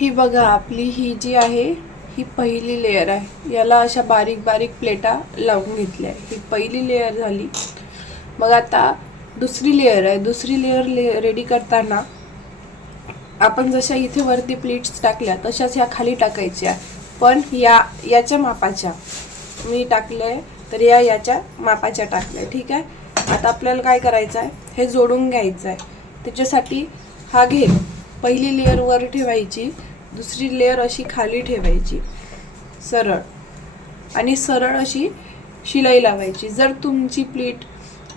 ही बघा आपली ही जी आहे ही पहिली लेअर आहे. याला अशा बारीक बारीक प्लेटा लावून घेतल्या आहे ही पहिली लेअर झाली. मग आता दुसरी लेअर आहे. दुसरी लेअर ले रेडी करताना आपण जशा इथे वरती प्लेट्स टाकल्या तशाच ह्या खाली टाकायच्या. पण या याच्या मापाच्या. मी टाकलंय तर या याच्या मापाच्या टाकल्या. ठीक आहे? आता आपल्याला काय करायचं आहे हे जोडून घ्यायचं आहे त्याच्यासाठी हा घेईल पहिली लेअर वर ठेवायची दुसरी लेअर अशी खाली ठेवायची. सरळ. आणि सरळ अशी शिलाई लावायची. जर तुमची प्लेट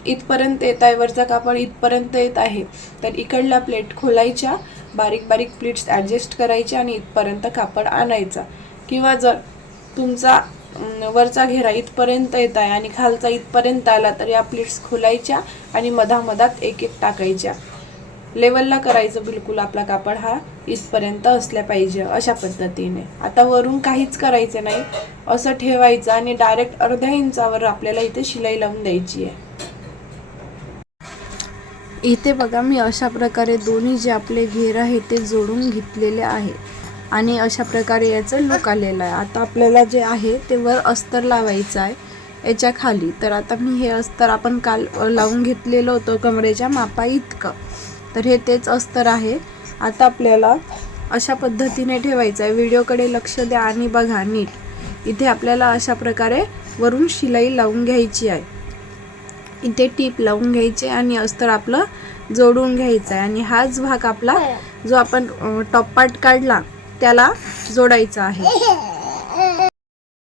इथपर्यंत येत आहे वरचा कापड इथपर्यंत येत आहे तर इकडल्या प्लेट खोलायच्या बारीक बारीक प्लेट्स ॲडजस्ट करायच्या आणि इथपर्यंत कापड आणायचा. किंवा जर तुमचा वरचा घेरा इथपर्यंत येत आहे आणि खालचा इथपर्यंत आला तर या प्लेट्स खोलायच्या आणि मधामधात एक एक टाकायच्या. लेवलला करायचं बिलकुल आपला कापड हा इथपर्यंत असल्या पाहिजे अशा पद्धतीने. आता वरून काहीच करायचं नाही. असं ठेवायचं आणि डायरेक्ट अर्ध्या इंचावर आपल्याला इथे शिलाई लावून द्यायची आहे. इथे बघा मी अशा प्रकारे दोन्ही जे आपले घेर आहे ते जोडून घेतलेले आहे. आणि अशा प्रकारे याचं लुक आलेलं आहे. आता आपल्याला जे आहे ते वर अस्तर लावायचं आहे याच्या खाली. तर आता मी हे अस्तर आपण काल लावून घेतलेलं होतं कमरेच्या मापा इतकं तर हे तेच अस्तर आहे. आता आपल्याला अशा पद्धतीने ठेवायचं आहे. व्हिडिओकडे लक्ष द्या आणि बघा नीट. इथे आपल्याला अशा प्रकारे वरून शिलाई लावून घ्यायची आहे. इथे टीप लावून घ्यायचे आणि अस्तर आपलं जोडून घ्यायचं आहे. आणि हाच भाग आपला जो आपण टॉप पार्ट काढला त्याला जोडायचा आहे.